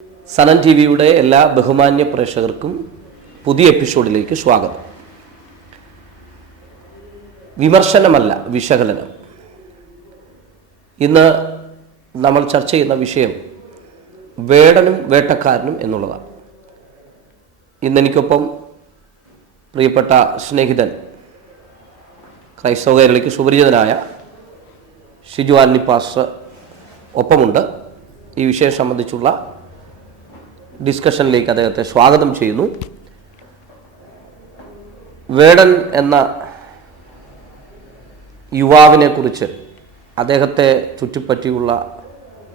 Sanan T വിയുടെ എല്ലാ ബഹുമാന്യ പ്രേക്ഷകർക്കും പുതിയ എപ്പിസോഡിലേക്ക് സ്വാഗതം. വിമർശനമല്ല, വിശകലനം. ഇന്ന് നമ്മൾ ചർച്ച ചെയ്യുന്ന വിഷയം വേടനും വേട്ടക്കാരനും എന്നുള്ളതാണ്. ഇന്നെനിക്കൊപ്പം പ്രിയപ്പെട്ട സ്നേഹിതൻ, ക്രൈസ്തവ കേരളയ്ക്ക് സുപരിചിതനായ ഷിജു ആന്റണി പാസ്റ്റർ ഒപ്പമുണ്ട്. ഈ വിഷയം സംബന്ധിച്ചുള്ള ഡിസ്കഷനിലേക്ക് അദ്ദേഹത്തെ സ്വാഗതം ചെയ്യുന്നു. വേടൻ എന്ന യുവാവിനെ കുറിച്ച്, അദ്ദേഹത്തെ ചുറ്റിപ്പറ്റിയുള്ള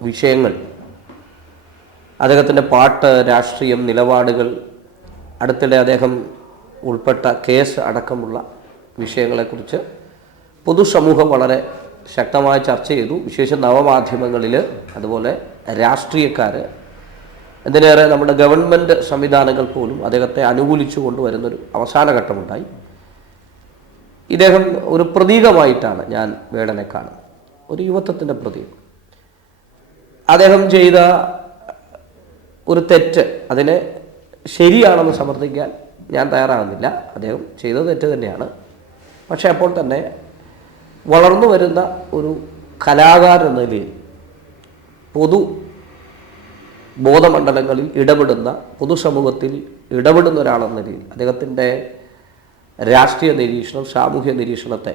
വിഷയങ്ങൾ, അദ്ദേഹത്തിൻ്റെ പാട്ട്, രാഷ്ട്രീയം, നിലപാടുകൾ, അടുത്തിടെ അദ്ദേഹം ഉൾപ്പെട്ട കേസ് അടക്കമുള്ള വിഷയങ്ങളെക്കുറിച്ച് പൊതുസമൂഹം വളരെ ശക്തമായി ചർച്ച ചെയ്തു. വിശേഷം നവമാധ്യമങ്ങളിൽ, അതുപോലെ രാഷ്ട്രീയക്കാർ, എന്തിനേറെ നമ്മുടെ ഗവൺമെൻറ് സംവിധാനങ്ങൾ പോലും അദ്ദേഹത്തെ അനുകൂലിച്ചു കൊണ്ടുവരുന്നൊരു അവസാന ഘട്ടമുണ്ടായി. ഇദ്ദേഹം ഒരു പ്രതീകമായിട്ടാണ് ഞാൻ വേടനെ കാണുന്നത്, ഒരു യുവത്വത്തിൻ്റെ പ്രതീകം. അദ്ദേഹം ചെയ്ത ഒരു തെറ്റ്, അതിനെ ശരിയാണെന്ന് സമർത്ഥിക്കാൻ ഞാൻ തയ്യാറാകുന്നില്ല. അദ്ദേഹം ചെയ്ത തെറ്റ് തന്നെയാണ്. പക്ഷേ അപ്പോൾ തന്നെ വളർന്നു വരുന്ന ഒരു കലാകാരൻ എന്ന നിലയിൽ, പൊതു ബോധമണ്ഡലങ്ങളിൽ ഇടപെടുന്ന, പൊതുസമൂഹത്തിൽ ഇടപെടുന്ന ഒരാളെന്ന നിലയിൽ അദ്ദേഹത്തിൻ്റെ രാഷ്ട്രീയ നിരീക്ഷണം, സാമൂഹ്യ നിരീക്ഷണത്തെ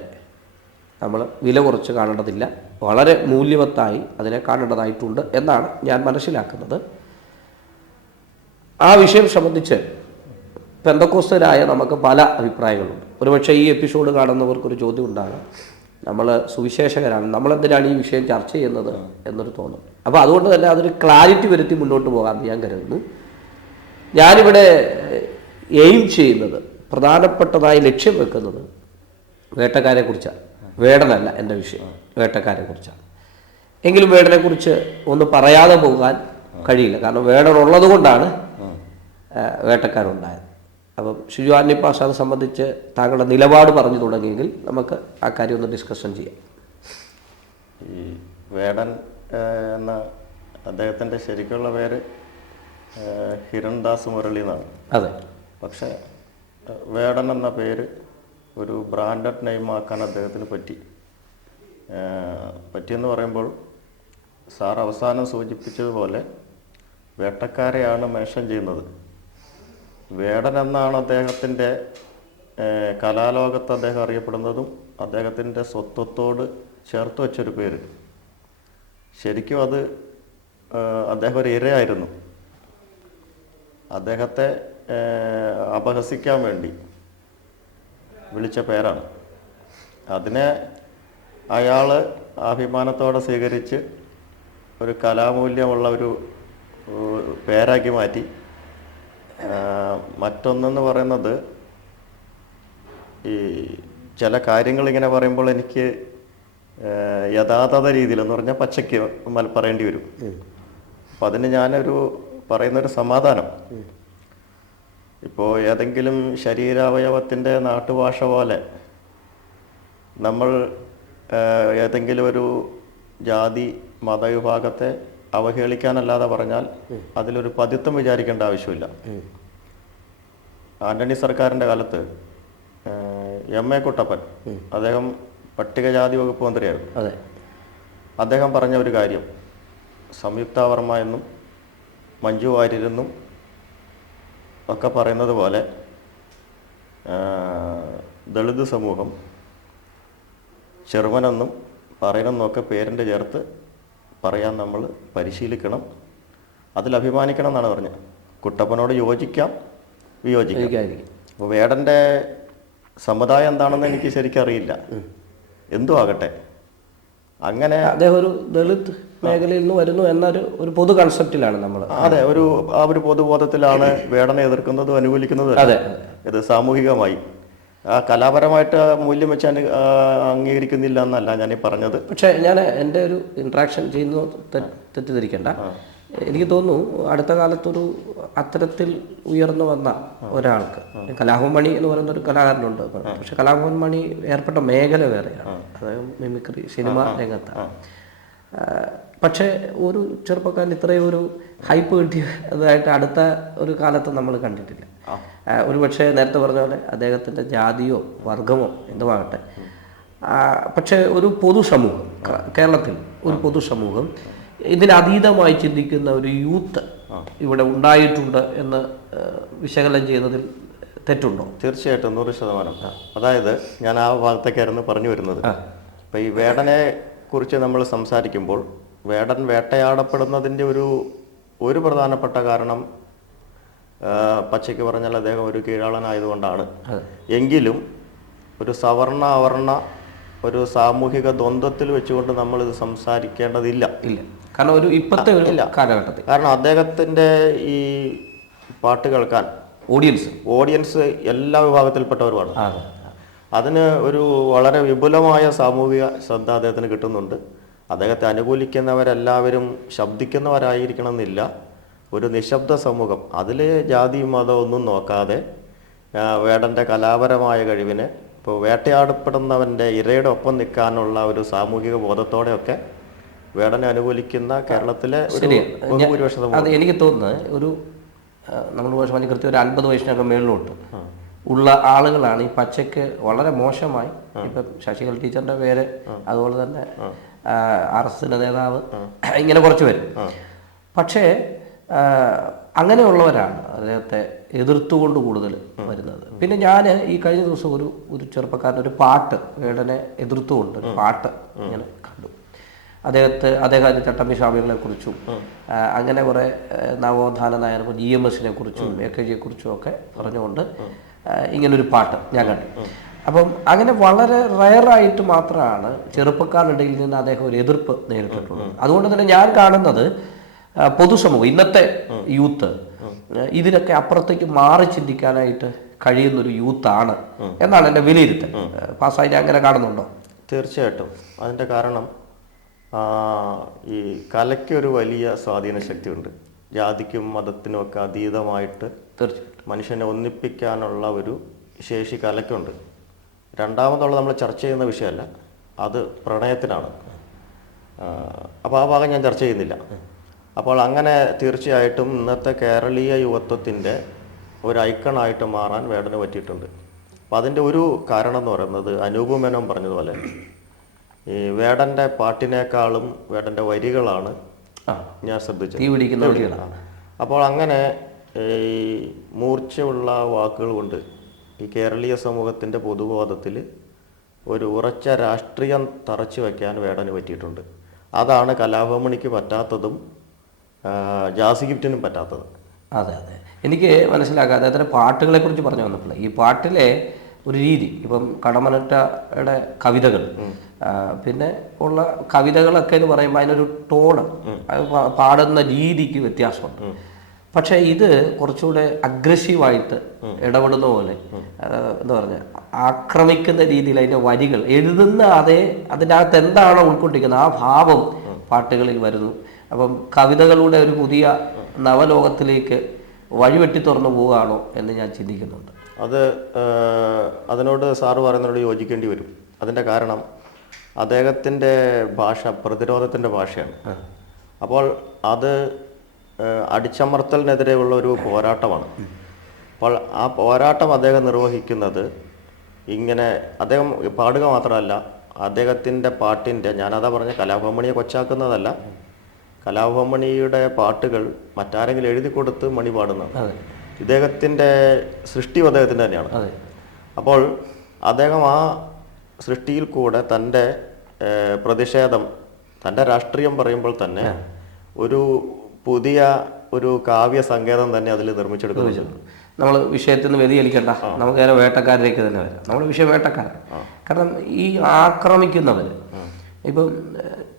നമ്മൾ വില കുറച്ച് കാണേണ്ടതില്ല. വളരെ മൂല്യവത്തായി അതിനെ കാണേണ്ടതായിട്ടുണ്ട് എന്നാണ് ഞാൻ മനസ്സിലാക്കുന്നത്. ആ വിഷയം സംബന്ധിച്ച് പെന്തക്കോസ്തരായ നമുക്ക് പല അഭിപ്രായങ്ങളുണ്ട്. ഒരുപക്ഷെ ഈ എപ്പിസോഡ് കാണുന്നവർക്കൊരു ചോദ്യം ഉണ്ടാകാം, നമ്മൾ സുവിശേഷകരാണ്, നമ്മളെന്തിനാണ് ഈ വിഷയം ചർച്ച ചെയ്യുന്നത് എന്നൊരു തോന്നും. അപ്പോൾ അതുകൊണ്ട് തന്നെ അതൊരു ക്ലാരിറ്റി വരുത്തി മുന്നോട്ട് പോകാമെന്ന് ഞാൻ കരുതുന്നു. ഞാനിവിടെ എയിം ചെയ്യുന്നത്, പ്രധാനപ്പെട്ടതായി ലക്ഷ്യം വെക്കുന്നത് വേട്ടക്കാരെ കുറിച്ചാണ്. വേടനല്ല എൻ്റെ വിഷയം, വേട്ടക്കാരെ കുറിച്ചാണ്. എങ്കിലും വേടനെക്കുറിച്ച് ഒന്ന് പറയാതെ പോകാൻ കഴിയില്ല. കാരണം വേടനുള്ളത് കൊണ്ടാണ് വേട്ടക്കാരുണ്ടായത്. അപ്പം ഷിജു ആന്റണി പാസ്റ്റർ അത് സംബന്ധിച്ച് താങ്കളുടെ നിലപാട് പറഞ്ഞു തുടങ്ങിയെങ്കിൽ നമുക്ക് ആ കാര്യം ഒന്ന് ഡിസ്കഷൻ ചെയ്യാം. ഈ വേടൻ എന്ന അദ്ദേഹത്തിൻ്റെ ശരിക്കുള്ള പേര് ഹിരൺദാസ് മുരളി എന്നാണ്. അതെ. പക്ഷേ വേടൻ എന്ന പേര് ഒരു ബ്രാൻഡഡ് നെയിമാക്കാൻ അദ്ദേഹത്തിന് പറ്റിയെന്ന് പറയുമ്പോൾ സാർ അവസാനം സൂചിപ്പിച്ചതുപോലെ വേട്ടക്കാരെയാണ് മെൻഷൻ ചെയ്യുന്നത്. വേടൻ എന്നാണ് അദ്ദേഹത്തിൻ്റെ കലാലോകത്ത് അദ്ദേഹം അറിയപ്പെടുന്നതും അദ്ദേഹത്തിൻ്റെ സ്വത്വത്തോട് ചേർത്ത് വെച്ചൊരു പേര്. ശരിക്കും അത് അദ്ദേഹം ഒരു ഇരയായിരുന്നു. അദ്ദേഹത്തെ അപഹസിക്കാൻ വേണ്ടി വിളിച്ച പേരാണ്. അതിനെ അയാൾ അഭിമാനത്തോടെ സ്വീകരിച്ച് ഒരു കലാമൂല്യമുള്ള ഒരു പേരാക്കി മാറ്റി. മറ്റൊന്നെന്ന് പറയുന്നത്, ഈ ചില കാര്യങ്ങൾ ഇങ്ങനെ പറയുമ്പോൾ എനിക്ക് യഥാർത്ഥ രീതിയിലെന്ന് പറഞ്ഞാൽ പച്ചയ്ക്ക് പറയേണ്ടി വരും. അപ്പം അതിന് ഞാനൊരു പറയുന്നൊരു സമാധാനം, ഇപ്പോൾ ഏതെങ്കിലും ശരീരാവയവത്തിൻ്റെ നാട്ടുഭാഷ പോലെ നമ്മൾ ഏതെങ്കിലും ഒരു ജാതി മതവിഭാഗത്തെ അവഹേളിക്കാനല്ലാതെ പറഞ്ഞാൽ അതിലൊരു പതിത്വം വിചാരിക്കേണ്ട ആവശ്യമില്ല. ആന്റണി സർക്കാരിൻ്റെ കാലത്ത് എം എ കുട്ടപ്പൻ, അദ്ദേഹം പട്ടികജാതി വകുപ്പ് മന്ത്രിയായിരുന്നു. അദ്ദേഹം പറഞ്ഞ ഒരു കാര്യം, സംയുക്ത വർമ്മ എന്നും മഞ്ജു വാര്യരെന്നും ഒക്കെ പറയുന്നത് പോലെ ദളിത് സമൂഹം ചെറുവനെന്നും പറയുന്നെന്നൊക്കെ പേരിൻ്റെ ചേർത്ത് പറയാൻ നമ്മൾ പരിശീലിക്കണം, അതിൽ അഭിമാനിക്കണം എന്നാണ് പറഞ്ഞത്. കുട്ടപ്പനോട് യോജിക്കാം, വിയോജിക്കാം. അപ്പോൾ വേടൻ്റെ സമുദായം എന്താണെന്ന് എനിക്ക് ശരിക്കും അറിയില്ല. എന്തോ ആകട്ടെ, അങ്ങനെ അദ്ദേഹം ഒരു ദളിത് മേഖലയിൽ നിന്ന് വരുന്നു എന്നൊരു പൊതു കൺസെപ്റ്റിലാണ് നമ്മൾ. അതെ, ആ ഒരു പൊതുബോധത്തിലാണ് വേടനെ എതിർക്കുന്നതും അനുകൂലിക്കുന്നതും. അതെ, ഇത് സാമൂഹികമായി കലാപരമായിട്ട് മൂല്യം വെച്ച് അംഗീകരിക്കുന്നില്ല എന്നല്ല ഞാൻ പറഞ്ഞത്. പക്ഷേ ഞാൻ എൻ്റെ ഒരു ഇൻട്രാക്ഷൻ ചെയ്യുന്നത് തെറ്റിദ്ധരിക്കേണ്ട. എനിക്ക് തോന്നുന്നു അടുത്ത കാലത്തൊരു അത്തരത്തിൽ ഉയർന്നു വന്ന ഒരാൾക്ക്, കലാഭവൻ മണി എന്ന് പറയുന്ന ഒരു കലാകാരനുണ്ട്. പക്ഷെ കലാഭവൻ മണി ഏർപ്പെട്ട മേഖല വേറെയാണ്. അതായത് മിമിക്രി, സിനിമ രംഗത്താണ്. പക്ഷേ ഒരു ചെറുപ്പക്കാരൻ ഇത്രയും ഒരു ഹൈപ്പ് കിട്ടിയതായിട്ട് അടുത്ത ഒരു കാലത്ത് നമ്മൾ കണ്ടിട്ടില്ല. ഒരു പക്ഷേ നേരത്തെ പറഞ്ഞ പോലെ അദ്ദേഹത്തിൻ്റെ ജാതിയോ വർഗമോ എന്തുമാകട്ടെ, പക്ഷേ ഒരു പൊതുസമൂഹം, കേരളത്തിൽ ഒരു പൊതുസമൂഹം ഇതിനതീതമായി ചിന്തിക്കുന്ന ഒരു യൂത്ത് ഇവിടെ ഉണ്ടായിട്ടുണ്ട് എന്ന് വിശകലനം ചെയ്യുന്നതിൽ തെറ്റുണ്ടോ? തീർച്ചയായിട്ടും 100%. അതായത് ഞാൻ ആ ഭാഗത്തേക്കായിരുന്നു പറഞ്ഞു വരുന്നത്. ഇപ്പം ഈ വേടനെ കുറിച്ച് നമ്മൾ സംസാരിക്കുമ്പോൾ വേടൻ വേട്ടയാടപ്പെടുന്നതിൻ്റെ ഒരു പ്രധാനപ്പെട്ട കാരണം പച്ചയ്ക്ക് പറഞ്ഞാൽ അദ്ദേഹം ഒരു കീഴാളനായതുകൊണ്ടാണ്. എങ്കിലും ഒരു സവർണ അവർണ ഒരു സാമൂഹിക ദ്വന്ദ്വത്തിൽ വെച്ചുകൊണ്ട് നമ്മൾ ഇത് സംസാരിക്കേണ്ടതില്ല. ഇല്ല, കാരണം ഒരു ഇപ്പോഴത്തെ ഒരു കാലഘട്ടത്തിൽ, കാരണം അദ്ദേഹത്തിൻ്റെ ഈ പാട്ട് കേൾക്കാൻ ഓഡിയൻസ് എല്ലാ വിഭാഗത്തിൽപ്പെട്ടവരുമാണ്. അതിന് ഒരു വളരെ വിപുലമായ സാമൂഹിക ശ്രദ്ധ അദ്ദേഹത്തിന് കിട്ടുന്നുണ്ട്. അദ്ദേഹത്തെ അനുകൂലിക്കുന്നവരെല്ലാവരും ശബ്ദിക്കുന്നവരായിരിക്കണമെന്നില്ല. ഒരു നിശബ്ദ സമൂഹം, അതിൽ ജാതി മതം ഒന്നും നോക്കാതെ വേടൻ്റെ കലാപരമായ കഴിവിനെ, ഇപ്പോൾ വേട്ടയാടപ്പെടുന്നവൻ്റെ ഇരയുടെ ഒപ്പം നിൽക്കാനുള്ള ഒരു സാമൂഹിക ബോധത്തോടെയൊക്കെ വേടനെ അനുകൂലിക്കുന്ന കേരളത്തിലെ ബഹുഭൂരിപക്ഷ സമൂഹം. അത് എനിക്ക് തോന്നുന്നത് ഒരു നമ്മൾ കൃത്യം ഒരു 50 വയസ്സിനൊക്കെ മേളിലോട്ട് ഉള്ള ആളുകളാണ് ഈ പച്ചയ്ക്ക് വളരെ മോശമായി, ഇപ്പം ശശികല ടീച്ചറിൻ്റെ പേര്, അതുപോലെ തന്നെ RSSന്റെ നേതാവ്, ഇങ്ങനെ കുറച്ച് പേര്. പക്ഷേ അങ്ങനെയുള്ളവരാണ് അദ്ദേഹത്തെ എതിർത്തുകൊണ്ട് കൂടുതൽ വരുന്നത്. പിന്നെ ഞാൻ ഈ കഴിഞ്ഞ ദിവസം ഒരു ചെറുപ്പക്കാരൻ ഒരു പാട്ട് വേടനെ എതിർത്തുകൊണ്ട് ഒരു പാട്ട് ഇങ്ങനെ കണ്ടു. അദ്ദേഹം ചട്ടമ്പി സ്വാമികളെ കുറിച്ചും അങ്ങനെ കുറേ നവോത്ഥാന നായകർ EMSനെ കുറിച്ചും AKG കുറിച്ചും ഒക്കെ പറഞ്ഞുകൊണ്ട് ഇങ്ങനൊരു പാട്ട് ഞാൻ കണ്ടു. അപ്പം അങ്ങനെ വളരെ റയറായിട്ട് മാത്രമാണ് ചെറുപ്പക്കാരുടെ ഇടയിൽ നിന്ന് അദ്ദേഹം ഒരു എതിർപ്പ് നേരിട്ടിട്ടുള്ളത്. അതുകൊണ്ട് തന്നെ ഞാൻ കാണുന്നത് പൊതുസമൂഹം, ഇന്നത്തെ യൂത്ത് ഇതിനൊക്കെ അപ്പുറത്തേക്ക് മാറി ചിന്തിക്കാനായിട്ട് കഴിയുന്നൊരു യൂത്താണ് എന്നാണ് എൻ്റെ വിലയിരുത്തൽ. പാസ്സായിട്ട് അങ്ങനെ കാണുന്നുണ്ടോ? തീർച്ചയായിട്ടും. അതിൻ്റെ കാരണം ഈ കലയ്ക്കൊരു വലിയ സ്വാധീന ശക്തിയുണ്ട്. ജാതിക്കും മതത്തിനും ഒക്കെ അതീതമായിട്ട് മനുഷ്യനെ ഒന്നിപ്പിക്കാനുള്ള ഒരു ശേഷി കലയ്ക്കുണ്ട്. രണ്ടാമതുള്ള നമ്മൾ ചർച്ച ചെയ്യുന്ന വിഷയമല്ല, അത് പ്രണയത്തിനാണ്. അപ്പോൾ ആ ഭാഗം ഞാൻ ചർച്ച ചെയ്യുന്നില്ല. അപ്പോൾ അങ്ങനെ തീർച്ചയായിട്ടും ഇന്നത്തെ കേരളീയ യുവത്വത്തിൻ്റെ ഒരു ഐക്കണായിട്ട് മാറാൻ വേടന് പറ്റിയിട്ടുണ്ട്. അപ്പം അതിൻ്റെ ഒരു കാരണം എന്ന് പറയുന്നത് അനൂപ് മേനോൻ പറഞ്ഞതുപോലെ ഈ വേടൻ്റെ പാട്ടിനേക്കാളും വേടൻ്റെ വരികളാണ് ഞാൻ ശ്രദ്ധിച്ചത്. അപ്പോൾ അങ്ങനെ ഈ മൂർച്ചയുള്ള വാക്കുകൾ കൊണ്ട് ഈ കേരളീയ സമൂഹത്തിൻ്റെ പൊതുബോധത്തിൽ ഒരു ഉറച്ച രാഷ്ട്രീയം തറച്ചു വയ്ക്കാൻ വേടന് പറ്റിയിട്ടുണ്ട്. അതാണ് കലാഭവമണിക്ക് പറ്റാത്തതും ജാസി ഗിഫ്റ്റിനും പറ്റാത്തത്. അതെ, എനിക്ക് മനസ്സിലാക്കാം. അദ്ദേഹത്തിൻ്റെ പാട്ടുകളെ കുറിച്ച് പറഞ്ഞു വന്നപ്പോൾ ഈ പാട്ടിലെ ഒരു രീതി, ഇപ്പം കടമ്മനിട്ടയുടെ കവിതകൾ, പിന്നെ ഉള്ള കവിതകളൊക്കെ എന്ന് പറയുമ്പോൾ അതിനൊരു ടോണ്, പാടുന്ന രീതിക്ക് വ്യത്യാസമുണ്ട്. പക്ഷേ ഇത് കുറച്ചുകൂടെ അഗ്രസീവായിട്ട് ഇടപെടുന്ന പോലെ, എന്താ പറയുക, ആക്രമിക്കുന്ന രീതിയിൽ അതിൻ്റെ വരികൾ എഴുതുന്ന അതിൻ്റെ അകത്ത് എന്താണോ ഉൾക്കൊണ്ടിരിക്കുന്നത് ആ ഭാവം പാട്ടുകളിൽ വരുന്നു. അപ്പം കവിതകളുടെ ഒരു പുതിയ നവലോകത്തിലേക്ക് വഴിവെട്ടി തുറന്നു പോവുകയാണോ എന്ന് ഞാൻ ചിന്തിക്കുന്നുണ്ട്. അതിനോട് സാറ് പറയുന്നതിനോട് യോജിക്കേണ്ടി വരും. അതിൻ്റെ കാരണം അദ്ദേഹത്തിൻ്റെ ഭാഷ പ്രതിരോധത്തിൻ്റെ ഭാഷയാണ്. അപ്പോൾ അത് അടിച്ചമർത്തലിനെതിരെയുള്ള ഒരു പോരാട്ടമാണ്. അപ്പോൾ ആ പോരാട്ടം അദ്ദേഹം നിർവഹിക്കുന്നത് ഇങ്ങനെ അദ്ദേഹം പാടുക മാത്രമല്ല, അദ്ദേഹത്തിൻ്റെ പാട്ടിൻ്റെ, ഞാനതാ പറഞ്ഞ കലാഭവമണിയെ കൊച്ചാക്കുന്നതല്ല, കലാഭവമണിയുടെ പാട്ടുകൾ മറ്റാരെങ്കിലും എഴുതി കൊടുത്ത് മണി പാടുന്നതാണ്. ഇദ്ദേഹത്തിൻ്റെ സൃഷ്ടിയും അദ്ദേഹത്തിൻ്റെ തന്നെയാണ്. അപ്പോൾ അദ്ദേഹം ആ സൃഷ്ടിയിൽ കൂടെ തൻ്റെ പ്രതിഷേധം, തൻ്റെ രാഷ്ട്രീയം പറയുമ്പോൾ തന്നെ ഒരു പുതിയ ഒരു കാവ്യ സങ്കേതം തന്നെ അതിൽ നിർമ്മിച്ചെടുക്കുന്നു. നമ്മൾ വിഷയത്തിൽ നിന്ന് വ്യതിചലിക്കണ്ട, നമുക്ക് നേരെ വേട്ടക്കാരിലേക്ക് തന്നെ വരാം. നമ്മൾ വിഷയം വേട്ടക്കാരൻ. കാരണം ഈ ആക്രമിക്കുന്നവർ, ഇപ്പം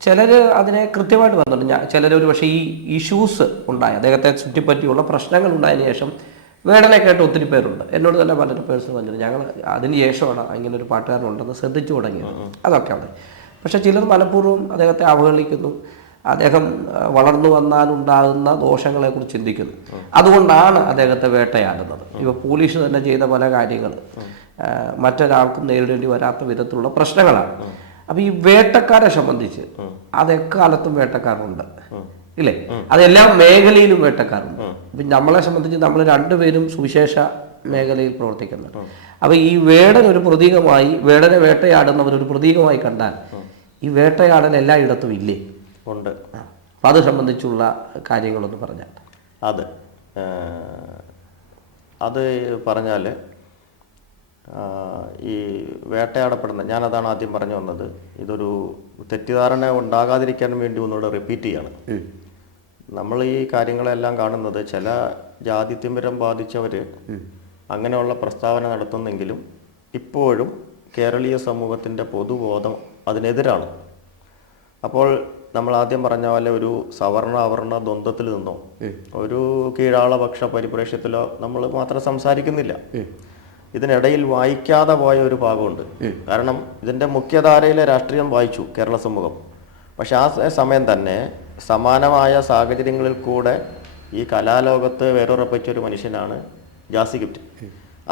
ചിലർ അതിനെ കൃത്യമായിട്ട് പറഞ്ഞിട്ടുണ്ട്. ചിലർ ഒരു പക്ഷേ ഈ ഇഷ്യൂസ് ഉണ്ടായി, അദ്ദേഹത്തെ ചുറ്റിപ്പറ്റിയുള്ള പ്രശ്നങ്ങൾ ഉണ്ടായതിനു ശേഷം വേടനെ കേട്ട് ഒത്തിരി പേരുണ്ട്. എന്നോട് തന്നെ പലരും പേഴ്സണൽ പറഞ്ഞിട്ടുണ്ട്, ഞങ്ങൾ അതിന് ശേഷമാണ് ഇങ്ങനെ ഒരു പാട്ടുകാരനുണ്ടെന്ന് ശ്രദ്ധിച്ചു തുടങ്ങിയത്. അതൊക്കെ അവിടെ. പക്ഷേ ചിലർ മനഃപൂർവ്വം അദ്ദേഹത്തെ അവഹേളിക്കുന്നു, അദ്ദേഹം വളർന്നു വന്നാലുണ്ടാകുന്ന ദോഷങ്ങളെക്കുറിച്ച് ചിന്തിക്കുന്നു. അതുകൊണ്ടാണ് അദ്ദേഹത്തെ വേട്ടയാടുന്നത്. ഇപ്പോൾ പോലീസ് തന്നെ ചെയ്ത പല കാര്യങ്ങൾ മറ്റൊരാൾക്കും നേരിടേണ്ടി വരാത്ത വിധത്തിലുള്ള പ്രശ്നങ്ങളാണ്. അപ്പൊ ഈ വേട്ടക്കാരെ സംബന്ധിച്ച് അതെക്കാലത്തും വേട്ടക്കാരുണ്ട് ഇല്ലേ? അതെല്ലാ മേഖലയിലും വേട്ടക്കാരുണ്ട്. ഇപ്പൊ നമ്മളെ സംബന്ധിച്ച് നമ്മൾ രണ്ടുപേരും സുവിശേഷ മേഖലയിൽ പ്രവർത്തിക്കുന്നുണ്ട്. അപ്പൊ ഈ വേടൻ ഒരു പ്രതീകമായി, വേടനെ വേട്ടയാടുന്നവർ ഒരു പ്രതീകമായി കണ്ടാൽ ഈ വേട്ടയാടൽ എല്ലായിടത്തും ഇല്ലേ? ഉണ്ട്. അപ്പൊ അത് സംബന്ധിച്ചുള്ള കാര്യങ്ങളൊന്ന് പറഞ്ഞാൽ. അത് പറഞ്ഞാൽ ഈ വേട്ടയാടപ്പെടുന്ന, ഞാനതാണ് ആദ്യം പറഞ്ഞു വന്നത്, ഇതൊരു തെറ്റിദ്ധാരണ ഉണ്ടാകാതിരിക്കാൻ വേണ്ടി ഒന്നുകൂടെ റിപ്പീറ്റ് ചെയ്യാണ്. നമ്മൾ ഈ കാര്യങ്ങളെല്ലാം കാണുന്നത് ചില ജാതിത്തിമിരം ബാധിച്ചവർ അങ്ങനെയുള്ള പ്രസ്താവന നടത്തുന്നെങ്കിലും ഇപ്പോഴും കേരളീയ സമൂഹത്തിൻ്റെ പൊതുബോധം അതിനെതിരാണ്. അപ്പോൾ നമ്മൾ ആദ്യം പറഞ്ഞ പോലെ ഒരു സവർണ അവർണ ദ്വന്ദ്വത്തിൽ നിന്നോ ഒരു കീഴാളപക്ഷ പരിപ്രേക്ഷ്യത്തിലോ നമ്മൾ മാത്രം സംസാരിക്കുന്നില്ല. ഇതിനിടയിൽ വായിക്കാതെ പോയ ഒരു ഭാഗമുണ്ട്. കാരണം ഇതിൻ്റെ മുഖ്യധാരയിലെ രാഷ്ട്രീയം വായിച്ചു കേരള സമൂഹം. പക്ഷെ ആ സമയം തന്നെ സമാനമായ സാഹചര്യങ്ങളിൽ കൂടെ ഈ കലാലോകത്ത് വേരുറപ്പിച്ചൊരു മനുഷ്യനാണ് ജാസി ഗിഫ്റ്റ്.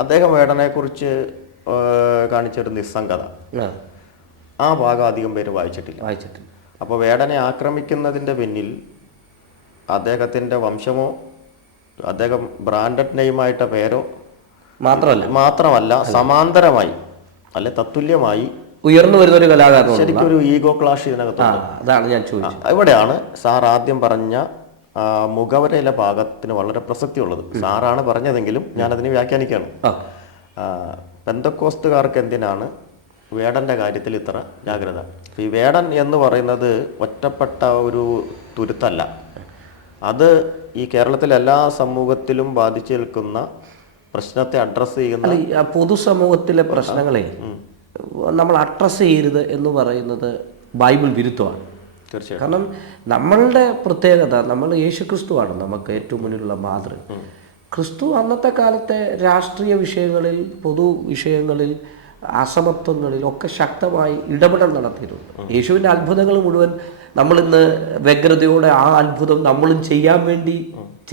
അദ്ദേഹം വേടനെക്കുറിച്ച് കാണിച്ചൊരു നിസ്സംഗത, ആ ഭാഗം അധികം പേര് വായിച്ചിട്ടില്ല. അപ്പോൾ വേടനെ ആക്രമിക്കുന്നതിൻ്റെ പിന്നിൽ അദ്ദേഹത്തിൻ്റെ വംശമോ അദ്ദേഹം ബ്രാൻഡഡ് നെയിമായിട്ട പേരോ മാത്രമല്ല സമാന്തരമായി അല്ലെ തത്തുല്യമായി ഉയർന്നു വരുന്ന ഒരു കലാകാരൻ, ശരിക്കും ഒരു ഈഗോ ക്ലാഷ് ഇതിനകത്തുണ്ട്. അതാണ് ഞാൻ ചോദിച്ചത്. ഇവിടെയാണ് സാർ ആദ്യം പറഞ്ഞ മുഖവരയിലെ ഭാഗത്തിന് വളരെ പ്രസക്തിയുള്ളത്. സാറാണ് പറഞ്ഞതെങ്കിലും ഞാനതിനെ വ്യാഖ്യാനിക്കുകയാണ്. പെന്തക്കോസ്തുകാർക്ക് എന്തിനാണ് വേടന്റെ കാര്യത്തിൽ ഇത്ര ജാഗ്രത? ഈ വേടൻ എന്ന് പറയുന്നത് ഒറ്റപ്പെട്ട ഒരു തുരുത്തല്ല. അത് ഈ കേരളത്തിലെ എല്ലാ സമൂഹത്തിലും ബാധിച്ചു നിൽക്കുന്ന പ്രശ്നത്തെ അഡ്രസ്സ് ചെയ്യുന്ന, പൊതുസമൂഹത്തിലെ പ്രശ്നങ്ങളെ നമ്മൾ അഡ്രസ്സ് ചെയ്യരുത് എന്ന് പറയുന്നത് ബൈബിൾ വിരുദ്ധമാണ്. തീർച്ചയായും. കാരണം നമ്മളുടെ പ്രത്യേകത, നമ്മൾ യേശുക്രിസ്തുവാണ് നമുക്ക് ഏറ്റവും മുന്നിലുള്ള മാതൃ. ക്രിസ്തു അന്നത്തെ കാലത്തെ രാഷ്ട്രീയ വിഷയങ്ങളിൽ, പൊതു വിഷയങ്ങളിൽ, അസമത്വങ്ങളിൽ ഒക്കെ ശക്തമായി ഇടപെടൽ നടത്തിയിട്ടുണ്ട്. യേശുവിൻ്റെ അത്ഭുതങ്ങൾ മുഴുവൻ നമ്മളിന്ന് വ്യഗ്രതയോടെ ആ അത്ഭുതം നമ്മളും ചെയ്യാൻ വേണ്ടി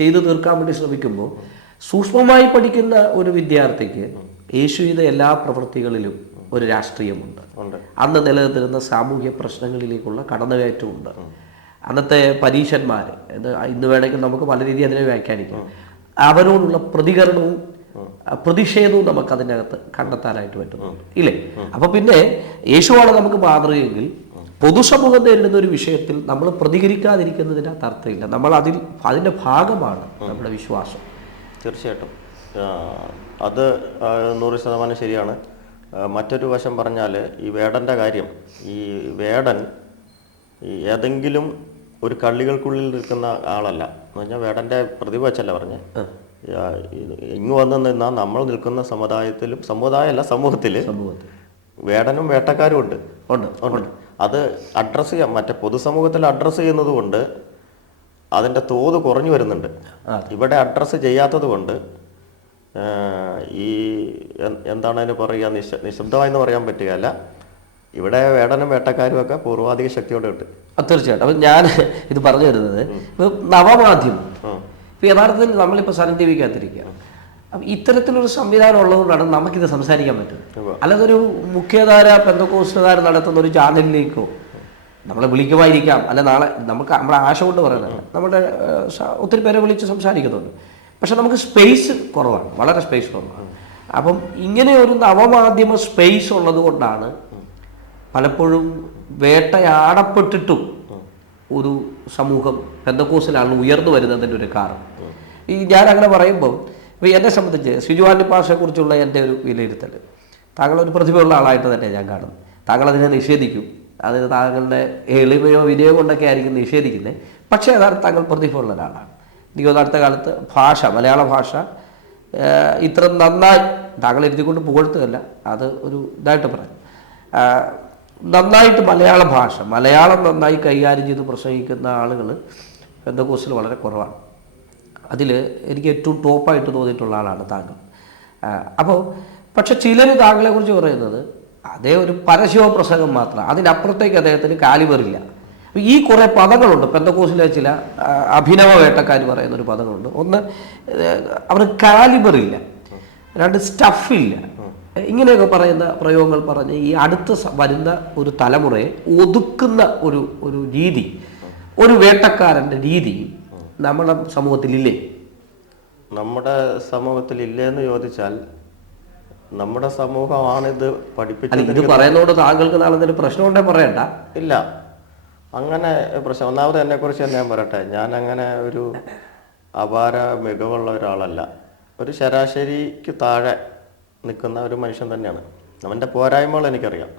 ചെയ്തു തീർക്കാൻ വേണ്ടി ശ്രമിക്കുമ്പോൾ സൂക്ഷ്മമായി പഠിക്കുന്ന ഒരു വിദ്യാർത്ഥിക്ക് യേശു ചെയ്ത എല്ലാ പ്രവൃത്തികളിലും ഒരു രാഷ്ട്രീയമുണ്ട്. അന്ന് നിലനിന്നിരുന്ന സാമൂഹ്യ പ്രശ്നങ്ങളിലേക്കുള്ള കടന്നുകയറ്റമുണ്ട്. അന്നത്തെ പരീക്ഷന്മാർ, ഇന്ന് വേണമെങ്കിൽ നമുക്ക് പല രീതിയിൽ അതിനെ വ്യാഖ്യാനിക്കാം, അവരോടുള്ള പ്രതികരണവും പ്രതിഷേധവും നമുക്ക് അതിനകത്ത് കണ്ടെത്താനായിട്ട് പറ്റുന്നുണ്ട് ഇല്ലേ? അപ്പൊ പിന്നെ യേശുവാണ് നമുക്ക് മാതൃകയെങ്കിൽ പൊതുസമൂഹം നേരിടുന്ന ഒരു വിഷയത്തിൽ നമ്മൾ പ്രതികരിക്കാതിരിക്കുന്നതിനകത്ത് അർത്ഥമില്ല. നമ്മൾ അതിൻ്റെ ഭാഗമാണ് നമ്മുടെ വിശ്വാസം. തീർച്ചയായിട്ടും അത് 100% ശരിയാണ്. മറ്റൊരു വശം പറഞ്ഞാൽ ഈ വേടൻ്റെ കാര്യം, ഈ വേടൻ ഏതെങ്കിലും ഒരു കള്ളികൾക്കുള്ളിൽ നിൽക്കുന്ന ആളല്ല എന്ന് പറഞ്ഞാൽ വേടൻ്റെ പ്രതിഭ വെച്ചല്ല പറഞ്ഞ് ഇങ്ങ് വന്ന് നിന്നാൽ നമ്മൾ നിൽക്കുന്ന സമുദായമല്ല സമൂഹത്തിൽ വേടനും വേട്ടക്കാരും ഉണ്ട്. അത് അഡ്രസ്സ് ചെയ്യാം, മറ്റേ പൊതുസമൂഹത്തിൽ അഡ്രസ്സ് ചെയ്യുന്നത് കൊണ്ട് അതിൻ്റെ തോത് കുറഞ്ഞു വരുന്നുണ്ട്. ഇവിടെ അഡ്രസ്സ് ചെയ്യാത്തത് കൊണ്ട് ഈ എന്താണ് അതിന് പറയുക, നിശബ്ദമായെന്ന് പറയാൻ പറ്റുകയല്ല. ഇവിടെ വേടനും വേട്ടക്കാരും ഒക്കെ പൂർവാധിക ശക്തിയോടെ ഉണ്ട്. തീർച്ചയായിട്ടും. അപ്പം ഞാൻ ഇത് പറഞ്ഞു വരുന്നത് നവമാധ്യമം ഇപ്പം യഥാർത്ഥത്തിൽ നമ്മളിപ്പോൾ സന്നിധിക്കാത്തിരിക്കുക. അപ്പം ഇത്തരത്തിലൊരു സംവിധാനം ഉള്ളതുകൊണ്ടാണ് നമുക്കിത് സംസാരിക്കാൻ പറ്റുന്നത്. അല്ലാതെ ഒരു മുഖ്യധാര പെന്തക്കോസ്തുകാർ നടത്തുന്ന ഒരു ചാനലിലേക്കോ നമ്മളെ വിളിക്കുമായിരിക്കാം, അല്ല നാളെ നമ്മുടെ ആശ കൊണ്ട് പറയുന്നത് നമ്മുടെ ഒത്തിരി പേരെ വിളിച്ച് സംസാരിക്കുന്നുണ്ട്. പക്ഷെ നമുക്ക് സ്പേസ് കുറവാണ്, വളരെ സ്പേസ് കുറവാണ്. അപ്പം ഇങ്ങനെ ഒരു നവമാധ്യമ സ്പേസ് ഉള്ളത് കൊണ്ടാണ് പലപ്പോഴും വേട്ടയാടപ്പെട്ടിട്ടും ഒരു സമൂഹം പെന്തക്കോസ്തിലാണ് ഉയർന്നു വരുന്നതിൻ്റെ ഒരു കാരണം. ഞാൻ അങ്ങനെ പറയുമ്പോൾ ഇപ്പോൾ എന്നെ സംബന്ധിച്ച് സിജുവാനി പാഷയെക്കുറിച്ചുള്ള എൻ്റെ ഒരു വിലയിരുത്തൽ, താങ്കളൊരു പ്രതിഭയുള്ള ആളായിട്ട് തന്നെ ഞാൻ കാണുന്നു. താങ്കൾ അതിനെ നിഷേധിക്കും, അത് താങ്കളുടെ എളിമയോ വിനയോ കൊണ്ടൊക്കെ ആയിരിക്കും നിഷേധിക്കുന്നത്. പക്ഷേ അതാണ് താങ്കൾ പ്രതിഭയുള്ള ഒരാളാണ്. എനിക്ക് അടുത്ത കാലത്ത് മലയാള ഭാഷ ഇത്ര നന്നായി, താങ്കൾ എഴുതിക്കൊണ്ട് പുകഴ്ത്തുകയല്ല, അത് ഒരു ഇതായിട്ട് പറഞ്ഞു, നന്നായിട്ട് മലയാളം നന്നായി കൈകാര്യം ചെയ്ത് പ്രസംഗിക്കുന്ന ആളുകൾ പെന്തക്കോസ്തിൽ വളരെ കുറവാണ്. അതിൽ എനിക്ക് ഏറ്റവും ടോപ്പായിട്ട് തോന്നിയിട്ടുള്ള ആളാണ് താങ്കൾ. അപ്പോൾ പക്ഷെ ചിലർ താങ്കളെക്കുറിച്ച് പറയുന്നത് അതേ ഒരു പരശിവ പ്രസംഗം മാത്രം, അതിനപ്പുറത്തേക്ക് അദ്ദേഹത്തിന് കാലിബറില്ല. ഈ കുറേ പദങ്ങളുണ്ട് പെന്തക്കോസ്തിലെ ചില അഭിനവ വേട്ടക്കാർ പറയുന്നൊരു പദങ്ങളുണ്ട്. ഒന്ന്, അവർ കാലിബറില്ല, രണ്ട് സ്റ്റഫില്ല, ഇങ്ങനെയൊക്കെ പറയുന്ന പ്രയോഗങ്ങൾ പറഞ്ഞ് ഈ അടുത്ത വരുന്ന ഒരു തലമുറയെ ഒതുക്കുന്ന ഒരു രീതി, ഒരു വേട്ടക്കാരൻ്റെ രീതി നമ്മുടെ സമൂഹത്തിലില്ലേ? നമ്മുടെ സമൂഹത്തിൽ ഇല്ലേന്ന് ചോദിച്ചാൽ നമ്മുടെ സമൂഹമാണിത് അല്ല, പഠിപ്പിച്ചത്. ഇത് പറയുന്നതോട് താങ്കൾക്ക് നാളെ എന്തെങ്കിലും പ്രശ്നമുണ്ടേ പറയണ്ട. ഇല്ല, അങ്ങനെ പ്രശ്നം. ഒന്നാമത് എന്നെക്കുറിച്ച് തന്നെ ഞാൻ പറയട്ടെ, ഞാൻ അങ്ങനെ ഒരു അപാര മികവുള്ള ഒരാളല്ല. ഒരു ശരാശരിക്ക് താഴെ നിൽക്കുന്ന ഒരു മനുഷ്യൻ തന്നെയാണ്. അവൻ്റെ പോരായ്മകൾ എനിക്കറിയാം.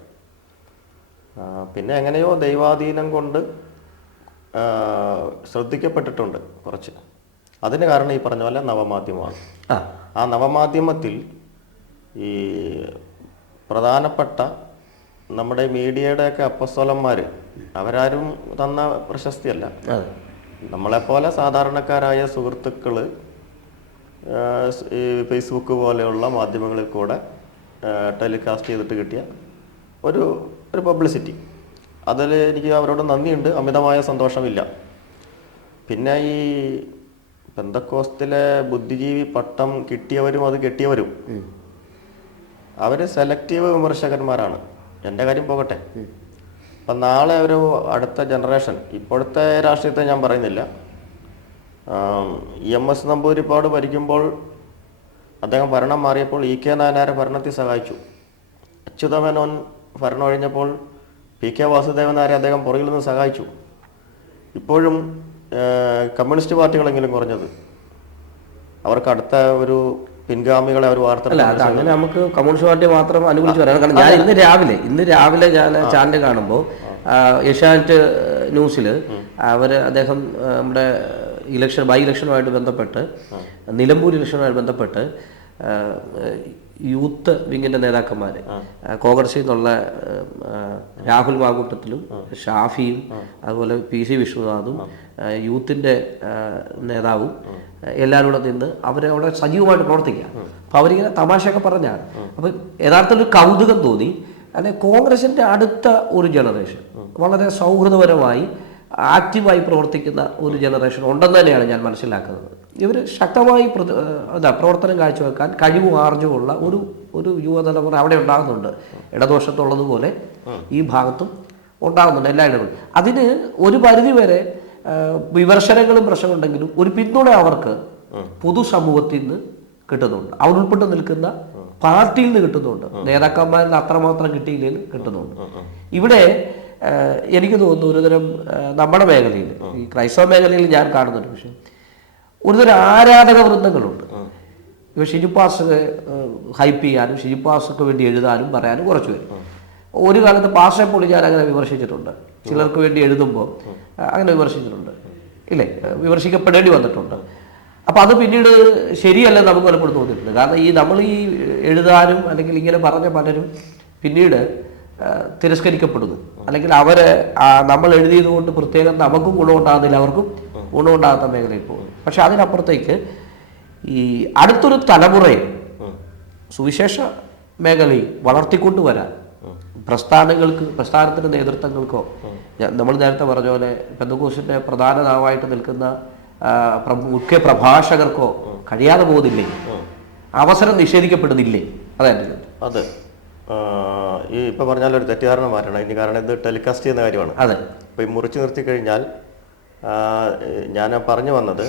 പിന്നെ എങ്ങനെയോ ദൈവാധീനം കൊണ്ട് ശ്രദ്ധിക്കപ്പെട്ടിട്ടുണ്ട് കുറച്ച്. അതിന് കാരണം ഈ പറഞ്ഞ പോലെ നവമാധ്യമമാണ്. ആ നവമാധ്യമത്തിൽ ഈ പ്രധാനപ്പെട്ട നമ്മുടെ മീഡിയയുടെയൊക്കെ അപ്പസ്തോലന്മാർ അവരാരും തന്ന പ്രശസ്തിയല്ല. നമ്മളെപ്പോലെ സാധാരണക്കാരായ സുഹൃത്തുക്കൾ ഈ ഫേസ്ബുക്ക് പോലെയുള്ള മാധ്യമങ്ങളിൽ കൂടെ ടെലികാസ്റ്റ് ചെയ്തിട്ട് കിട്ടിയ ഒരു പബ്ലിസിറ്റി, അതിൽ എനിക്ക് അവരോട് നന്ദിയുണ്ട്, അമിതമായ സന്തോഷമില്ല. പിന്നെ ഈ പെന്തക്കോസ്തിലെ ബുദ്ധിജീവി പട്ടം കിട്ടിയവരും അത് കെട്ടിയവരും അവർ സെലക്റ്റീവ് വിമർശകന്മാരാണ്. എൻ്റെ കാര്യം പോകട്ടെ. അപ്പം നാളെ ഒരു അടുത്ത ജനറേഷൻ, ഇപ്പോഴത്തെ രാഷ്ട്രീയത്തെ ഞാൻ പറയുന്നില്ല, EMS നമ്പൂതിരിപ്പാട് ഭരിക്കുമ്പോൾ അദ്ദേഹം ഭരണം മാറിയപ്പോൾ EK നായനാരെ ഭരണത്തിൽ സഹായിച്ചു. അച്യുതമേനോൻ ഭരണം ഒഴിഞ്ഞപ്പോൾ PK വാസുദേവൻ നായരെ അദ്ദേഹം പുറകിൽ നിന്ന് സഹായിച്ചു. ഇപ്പോഴും കമ്മ്യൂണിസ്റ്റ് പാർട്ടികളെങ്കിലും കുറഞ്ഞത് അവർക്ക് അടുത്ത ഒരു പിൻഗാമികളെ അവർ അല്ല, അത് അങ്ങനെ നമുക്ക് കമ്മ്യൂണിസ്റ്റ് പാർട്ടി മാത്രം അനുകൂലിച്ച് പറയാം. കാരണം ഞാൻ ഇന്ന് രാവിലെ ഞാൻ ചാനൽ കാണുമ്പോൾ ഏഷ്യാനെറ്റ് ന്യൂസിൽ അദ്ദേഹം നമ്മുടെ ബൈ ഇലക്ഷനുമായിട്ട് ബന്ധപ്പെട്ട്, നിലമ്പൂർ ഇലക്ഷനുമായിട്ട് ബന്ധപ്പെട്ട് യൂത്ത് വിങ്ങിൻ്റെ നേതാക്കന്മാർ, കോൺഗ്രസിൽ നിന്നുള്ള രാഹുൽ മാങ്കൂട്ടത്തിലും ഷാഫിയും അതുപോലെ PC വിശ്വനാഥും യൂത്തിൻ്റെ നേതാവും എല്ലാവരും കൂടെ നിന്ന് അവരവിടെ സജീവമായിട്ട് പ്രവർത്തിക്കുക. അപ്പോൾ അവരിങ്ങനെ തമാശയൊക്കെ പറഞ്ഞാണ്. അപ്പം യഥാർത്ഥത്തിൽ ഒരു കൗതുകം തോന്നി. അല്ലെ, കോൺഗ്രസിൻ്റെ അടുത്ത ഒരു ജനറേഷൻ വളരെ സൗഹൃദപരമായി ആക്റ്റീവായി പ്രവർത്തിക്കുന്ന ഒരു ജനറേഷൻ ഉണ്ടെന്ന് തന്നെയാണ് ഞാൻ മനസ്സിലാക്കുന്നത്. ഇവർ ശക്തമായി പ്രവർത്തനം കാഴ്ചവെക്കാൻ കഴിവും ആർജവുമുള്ള ഒരു യുവതലമുറ അവിടെ ഉണ്ടാകുന്നുണ്ട്. ഇടതുവശത്തുള്ളതുപോലെ ഈ ഭാഗത്തും ഉണ്ടാകുന്നുണ്ട് എല്ലായിടങ്ങളും. അതിന് ഒരു പരിധിവരെ വിമർശനങ്ങളും പ്രശ്നമുണ്ടെങ്കിലും ഒരു പിന്തുണ അവർക്ക് പൊതുസമൂഹത്തിൽ നിന്ന് കിട്ടുന്നുണ്ട്. അവരുൾപ്പെട്ട് നിൽക്കുന്ന പാർട്ടിയിൽ നിന്ന് കിട്ടുന്നുണ്ട്. നേതാക്കന്മാരിൽ അത്രമാത്രം കിട്ടിയില്ലെങ്കിൽ കിട്ടുന്നുണ്ട്. ഇവിടെ എനിക്ക് തോന്നുന്നു ഒരുതരം നമ്മുടെ മേഖലയിൽ, ഈ ക്രൈസ്തവ മേഖലയിൽ ഞാൻ കാണുന്നൊരു വിഷയം, ഒരുതരം ആരാധക വൃന്ദങ്ങളുണ്ട്. ഇവ ഷിജുപാസൊക്കെ ഹൈപ്പ് ചെയ്യാനും ഷിജുപാസൊക്കെ വേണ്ടി എഴുതാനും പറയാനും കുറച്ച് പേര്. ഒരു കാലത്ത് പാസ്റ്ററെ പൊളി ഞാൻ അങ്ങനെ വിമർശിച്ചിട്ടുണ്ട്. ചിലർക്ക് വേണ്ടി എഴുതുമ്പോൾ അങ്ങനെ വിമർശിച്ചിട്ടുണ്ട്, ഇല്ലേ, വിമർശിക്കപ്പെടേണ്ടി വന്നിട്ടുണ്ട്. അപ്പം അത് പിന്നീട് ശരിയല്ലെന്ന് നമുക്ക് പലപ്പോഴും തോന്നിയിട്ടുണ്ട്. കാരണം നമ്മൾ ഈ എഴുതാനും അല്ലെങ്കിൽ ഇങ്ങനെ പറഞ്ഞ പലരും പിന്നീട് തിരസ്കരിക്കപ്പെടുന്നു. അല്ലെങ്കിൽ അവരെ നമ്മൾ എഴുതിയത് കൊണ്ട് പ്രത്യേകം നമുക്കും ഗുണമുണ്ടാകുന്നില്ല, അവർക്കും ഗുണമുണ്ടാകാത്ത മേഖലയിൽ പോകും. പക്ഷെ അതിനപ്പുറത്തേക്ക് ഈ അടുത്തൊരു തലമുറയെ സുവിശേഷ മേഖലയിൽ വളർത്തിക്കൊണ്ടുവരാൻ പ്രസ്ഥാനത്തിൻ്റെ നേതൃത്വങ്ങൾക്കോ, നമ്മൾ നേരത്തെ പറഞ്ഞ പോലെ പെന്തക്കോസ്തിൻ്റെ പ്രധാന നാവായിട്ട് നിൽക്കുന്ന മുഖ്യ പ്രഭാഷകർക്കോ കഴിയാതെ പോകുന്നില്ലേ? അവസരം നിഷേധിക്കപ്പെടുന്നില്ലേ? അതെ. ഈ ഇപ്പം പറഞ്ഞാലൊരു തെറ്റിദ്ധാരണ മാറ്റണം ഇനി. കാരണം ഇത് ടെലികാസ്റ്റ് ചെയ്യുന്ന കാര്യമാണ്. അതെ. ഇപ്പം ഈ മുറിച്ച് നിർത്തി കഴിഞ്ഞാൽ ഞാൻ പറഞ്ഞു വന്നത്,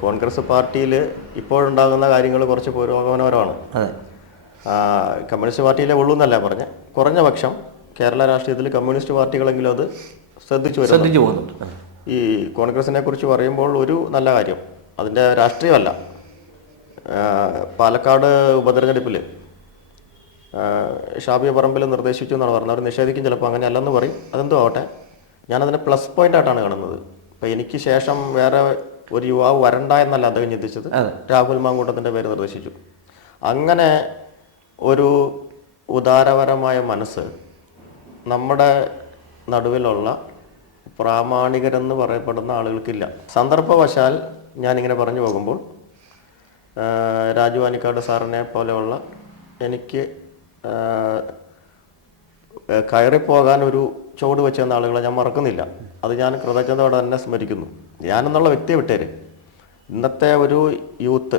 കോൺഗ്രസ് പാർട്ടിയിൽ ഇപ്പോഴുണ്ടാകുന്ന കാര്യങ്ങൾ കുറച്ച് പുരോഗമനപരമാണ്. കമ്മ്യൂണിസ്റ്റ് പാർട്ടിയിലെ ഉള്ളൂ എന്നല്ല പറഞ്ഞ്, കുറഞ്ഞ പക്ഷം കേരള രാഷ്ട്രീയത്തിൽ കമ്മ്യൂണിസ്റ്റ് പാർട്ടികളെങ്കിലും അത് ശ്രദ്ധിച്ചു പോകുന്നുണ്ട്. ഈ കോൺഗ്രസിനെ കുറിച്ച് പറയുമ്പോൾ ഒരു നല്ല കാര്യം, അതിൻ്റെ രാഷ്ട്രീയമല്ല, പാലക്കാട് ഉപതെരഞ്ഞെടുപ്പിൽ ഷാബിയ പറമ്പിൽ നിർദ്ദേശിച്ചു എന്നാണ് പറഞ്ഞത്. അവർ നിഷേധിക്കും ചിലപ്പോൾ, അങ്ങനെ അല്ലെന്ന് പറയും. അതെന്തോ ആവട്ടെ, ഞാനതിനെ പ്ലസ് പോയിൻ്റായിട്ടാണ് കാണുന്നത്. അപ്പം എനിക്ക് ശേഷം വേറെ ഒരു യുവാവ് വരണ്ട എന്നല്ല അദ്ദേഹം ചിന്തിച്ചത്, രാഹുൽ മാങ്കൂട്ടത്തിൻ്റെ പേര് നിർദ്ദേശിച്ചു. അങ്ങനെ ഒരു ഉദാരപരമായ മനസ്സ് നമ്മുടെ നടുവിലുള്ള പ്രാമാണികരെന്ന് പറയപ്പെടുന്ന ആളുകൾക്കില്ല. സന്ദർഭവശാൽ ഞാനിങ്ങനെ പറഞ്ഞു പോകുമ്പോൾ രാജു ആനിക്കാട് സാറിനെ പോലെയുള്ള എനിക്ക് കയറിപ്പോകാൻ ഒരു ചുവട് വെച്ച് തന്ന ആളുകളെ ഞാൻ മറക്കുന്നില്ല. അത് ഞാൻ കൃതജ്ഞതയോടെ തന്നെ സ്മരിക്കുന്നു. ഞാനെന്നുള്ള വ്യക്തിയെ വിട്ടേര്. ഇന്നത്തെ ഒരു യൂത്ത്